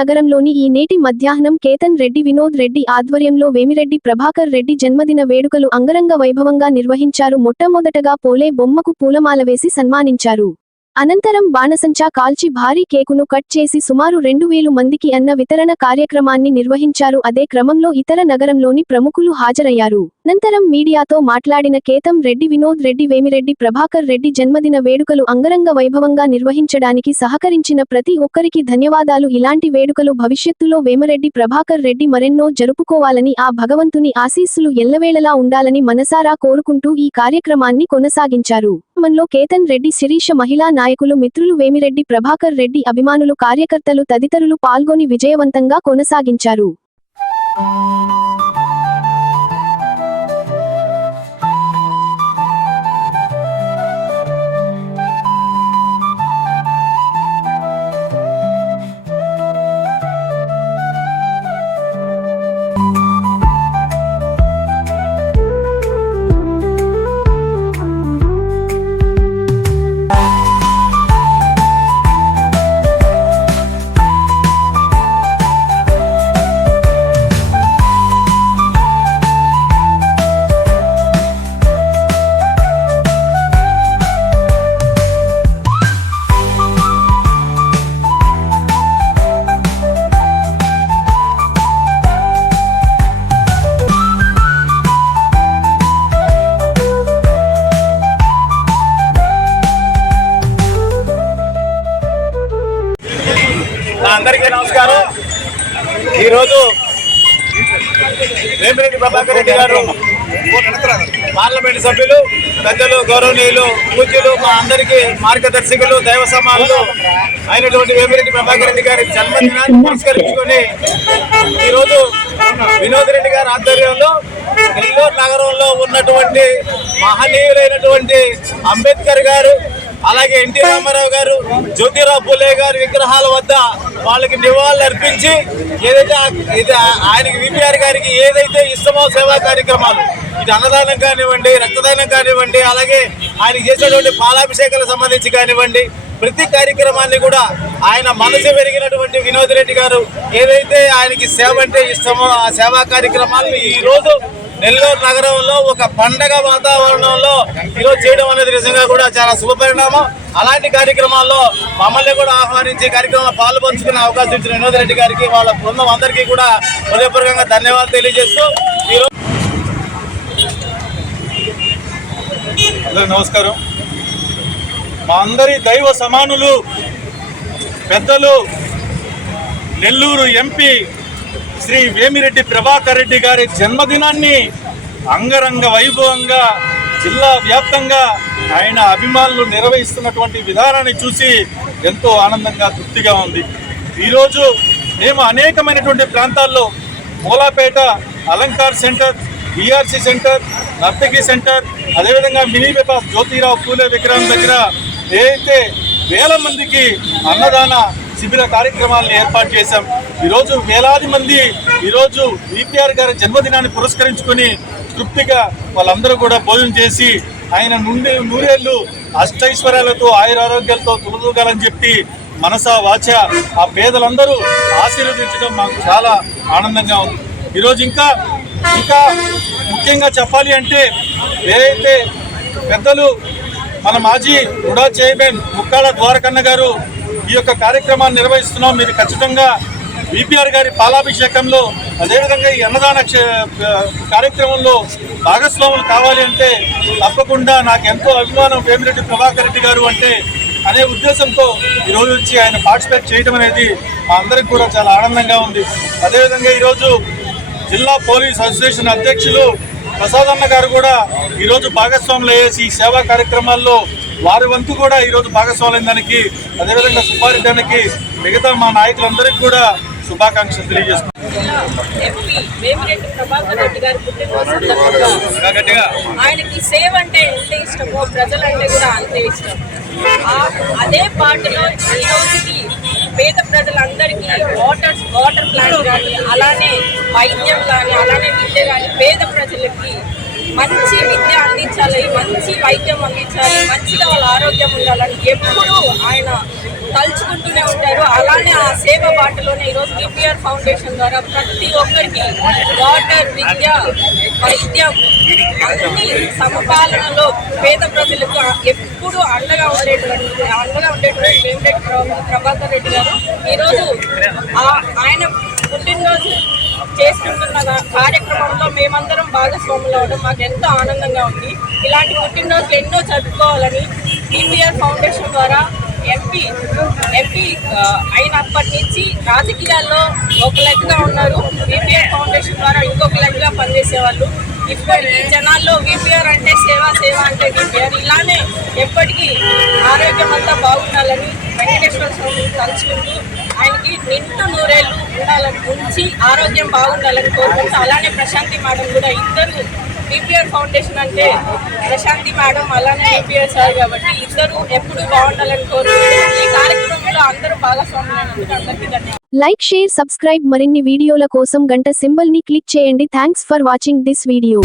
నగరంలోని ఈ నేటి మధ్యాహ్నం కేతన్ రెడ్డి వినోద్ రెడ్డి ఆధ్వర్యంలో వేమిరెడ్డి ప్రభాకర్ రెడ్డి జన్మదిన వేడుకలు అంగరంగ వైభవంగా నిర్వహించారు. మొట్టమొదటగా పోలే బొమ్మకు పూలమాల వేసి సన్మానించారు. అనంతరం బాణసంచా కాల్చి భారీ కేకును కట్ చేసి సుమారు రెండు వేలు మందికి అన్న వితరణ కార్యక్రమాన్ని నిర్వహించారు. అదే క్రమంలో ఇతర నగరంలోని ప్రముఖులు హాజరయ్యారు. అనంతరం మీడియాతో మాట్లాడిన కేతం రెడ్డి వినోద్ రెడ్డి వేమిరెడ్డి ప్రభాకర్ రెడ్డి జన్మదిన వేడుకలు అంగరంగ వైభవంగా నిర్వహించడానికి సహకరించిన ప్రతి ఒక్కరికి ధన్యవాదాలు. ఇలాంటి వేడుకలు భవిష్యత్తులో వేమరెడ్డి ప్రభాకర్ రెడ్డి మరెన్నో జరుపుకోవాలని ఆ భగవంతుని ఆశీస్సులు ఎల్లవేళలా ఉండాలని మనసారా కోరుకుంటూ ఈ కార్యక్రమాన్ని కొనసాగించారు. కార్యక్రమంలో కేతన్ రెడ్డి శిరీష మహిళా నాయకులు మిత్రులు వేమిరెడ్డి ప్రభాకర్ రెడ్డి అభిమానులు కార్యకర్తలు తదితరులు పాల్గొని విజయవంతంగా కొనసాగించారు. అందరికీ నమస్కారం. ఈరోజు వేమిరెడ్డి ప్రభాకర్ రెడ్డి గారు పార్లమెంట్ సభ్యులు పెద్దలు గౌరవనీయులు పూజ్యులు మా అందరికీ మార్గదర్శకులు దైవ సమానులు అయినటువంటి వేమిరెడ్డి ప్రభాకర్ రెడ్డి గారి జన్మదినాన్ని పురస్కరించుకొని ఈరోజు వినోద్ రెడ్డి గారి ఆధ్వర్యంలో నెల్లూరు నగరంలో ఉన్నటువంటి మహనీయులైనటువంటి అంబేద్కర్ గారు అలాగే ఎన్టీ రామారావు గారు జ్యోతిరావు పూలే గారి విగ్రహాల వద్ద వాళ్ళకి నివాళులు అర్పించి ఏదైతే ఇది ఆయనకి విపిఆర్ గారికి ఏదైతే ఇష్టమో సేవా కార్యక్రమాలు ఇటు అన్నదానం కానివ్వండి రక్తదానం కానివ్వండి అలాగే ఆయన చేసేటువంటి పాలాభిషేకాలకు సంబంధించి కానివ్వండి ప్రతి కార్యక్రమాన్ని కూడా ఆయన మనసు పెరిగినటువంటి వినోద్ రెడ్డి గారు ఏదైతే ఆయనకి సేవ అంటే ఇష్టమో ఆ సేవా కార్యక్రమాలను ఈరోజు నెల్లూరు నగరంలో ఒక పండగ వాతావరణంలో ఈరోజు చేయడం అనేది నిజంగా కూడా చాలా శుభపరిణామం అలాంటి కార్యక్రమాల్లో మమ్మల్ని కూడా ఆహ్వానించి కార్యక్రమంలో పాలు పంచుకునే అవకాశం ఇచ్చిన వినోద్ రెడ్డి గారికి వాళ్ళ బృందం అందరికీ కూడా హృదయపూర్వకంగా ధన్యవాదాలు తెలియజేస్తూ ఈరోజు నమస్కారం. మా అందరి దైవ సమానులు పెద్దలు నెల్లూరు ఎంపీ శ్రీ వేమిరెడ్డి ప్రభాకర్ రెడ్డి గారి జన్మదినాన్ని అంగరంగ వైభవంగా జిల్లా వ్యాప్తంగా ఆయన అభిమానులు నిర్వహిస్తున్నటువంటి విధానాన్ని చూసి ఎంతో ఆనందంగా తృప్తిగా ఉంది. ఈరోజు మేము అనేకమైనటువంటి ప్రాంతాల్లో Mulapeta Alankar centre BRC centre Nartaki centre అదేవిధంగా మినీ బైపాస్ జ్యోతిరావు పూలే విగ్రహం దగ్గర ఏదైతే వేల మందికి అన్నదాన శిబిర కార్యక్రమాలను ఏర్పాటు చేశాం. ఈరోజు వేలాది మంది ఈరోజు విపిఆర్ గారి జన్మదినాన్ని పురస్కరించుకొని తృప్తిగా వాళ్ళందరూ కూడా భోజనం చేసి ఆయన నుండి నూరేళ్ళు అష్టైశ్వర్యాలతో ఆయురారోగ్యాలతో తులదూగాలని చెప్పి మనసా వాచ ఆ పేదలందరూ ఆశీర్వదించడం మాకు చాలా ఆనందంగా ఉంది. ఈరోజు ఇంకా ఇంకా ముఖ్యంగా చెప్పాలి అంటే ఏదైతే పెద్దలు మన మాజీ రుడా చైర్మన్ ముక్కాల ద్వారకన్న గారు ఈ యొక్క కార్యక్రమాన్ని నిర్వహిస్తున్నాం. మీరు ఖచ్చితంగా బీపీఆర్ గారి పాలాభిషేకంలో అదేవిధంగా ఈ అన్నదాన కార్యక్రమంలో భాగస్వాములు కావాలి అంటే తప్పకుండా నాకు ఎంతో అభిమానం వేమిరెడ్డి ప్రభాకర్ రెడ్డి గారు అంటే అనే ఉద్దేశంతో ఈ రోజు నుంచి ఆయన పార్టిసిపేట్ చేయడం అనేది మా అందరికి కూడా చాలా ఆనందంగా ఉంది. అదేవిధంగా ఈరోజు జిల్లా పోలీస్ అసోసియేషన్ అధ్యక్షులు ప్రసాద్ అన్న గారు కూడా ఈరోజు భాగస్వాములు అయ్యేసి ఈ సేవా కార్యక్రమాల్లో వారి వంతు కూడా ఈరోజు భాగస్వామ్యం దానికి అదేవిధంగా సుబ్బారెడ్డానికి మిగతా మా నాయకులందరికీ కూడా శుభాకాంక్షలు తెలియజేస్తున్నాం. ఆయనకి అంటే ఎంత ఇష్టమో ప్రజలంటే కూడా అంతే ఇష్టం. అదే పాటలో ఈ రోజుకి పేద ప్రజలందరికీ వాటర్ వాటర్ ప్లాంట్ కానీ అలానే వైద్యం కానీ అలానే విద్య కానీ పేద ప్రజలకి మంచి విద్య అందించాలి మంచి వైద్యం అందించాలి మంచిగా వాళ్ళ ఆరోగ్యం ఉండాలని ఎప్పుడూ ఆయన తలుచుకుంటూనే ఉంటారు. అలానే ఆ సేవ బాటలోనే ఈరోజు బీపీఆర్ ఫౌండేషన్ ద్వారా ప్రతి ఒక్కరికి వాటర్ విద్య వైద్యం అన్ని సమపాలనలో పేద ప్రజలకు ఎప్పుడు అండగా ఉండేటువంటి అండగా ఉండేటువంటి వేమిరెడ్డి ప్రభాకర్ రెడ్డి గారు. ఈరోజు ఆయన పుట్టినరోజు చేసుకుంటున్న కార్యక్రమంలో మేమందరం భాగస్వాములు అవడం మాకు ఎంతో ఆనందంగా ఉంది. ఇలాంటి పుట్టినరోజులు ఎన్నో జరుపుకోవాలని టీపీఆర్ ఫౌండేషన్ ద్వారా ఎంపీ ఎంపీ అయినప్పటి నుంచి రాజకీయాల్లో ఒక లెగ్గా ఉన్నారు. విపిఆర్ ఫౌండేషన్ ద్వారా ఇంకొక లెగ్గా పనిచేసేవాళ్ళు. ఇప్పటికీ జనాల్లో వీపీఆర్ అంటే సేవ సేవ అంటే విపిఆర్ ఇలానే ఎప్పటికీ ఆరోగ్యం అంతా బాగుండాలని వెంకటేశ్వర స్వామిని తలుచుకుంటూ ఆయనకి నిండు నూరేళ్ళు ఉండాలని ఉంచి ఆరోగ్యం బాగుండాలని కోరుకుంటూ అలానే ప్రశాంతి మేడం కూడా ఇద్దరు బీపీఆర్ ఫౌండేషన్ అంటే ప్రశాంతి మేడం అలానే బీపీఆర్ సార్ కాబట్టి ఇద్దరు ఎప్పుడు బాగుండాలని కోరుకుంటున్నాను ఈ కార్యక్రమంలో అందరూ భాగస్వాములైనందుకు అందరికీ ధన్యవాదాలు. లైక్ షేర్ సబ్స్క్రైబ్ మరిన్ని వీడియోల కోసం గంట సింబల్ని క్లిక్ చేయండి. Thanks for watching this video.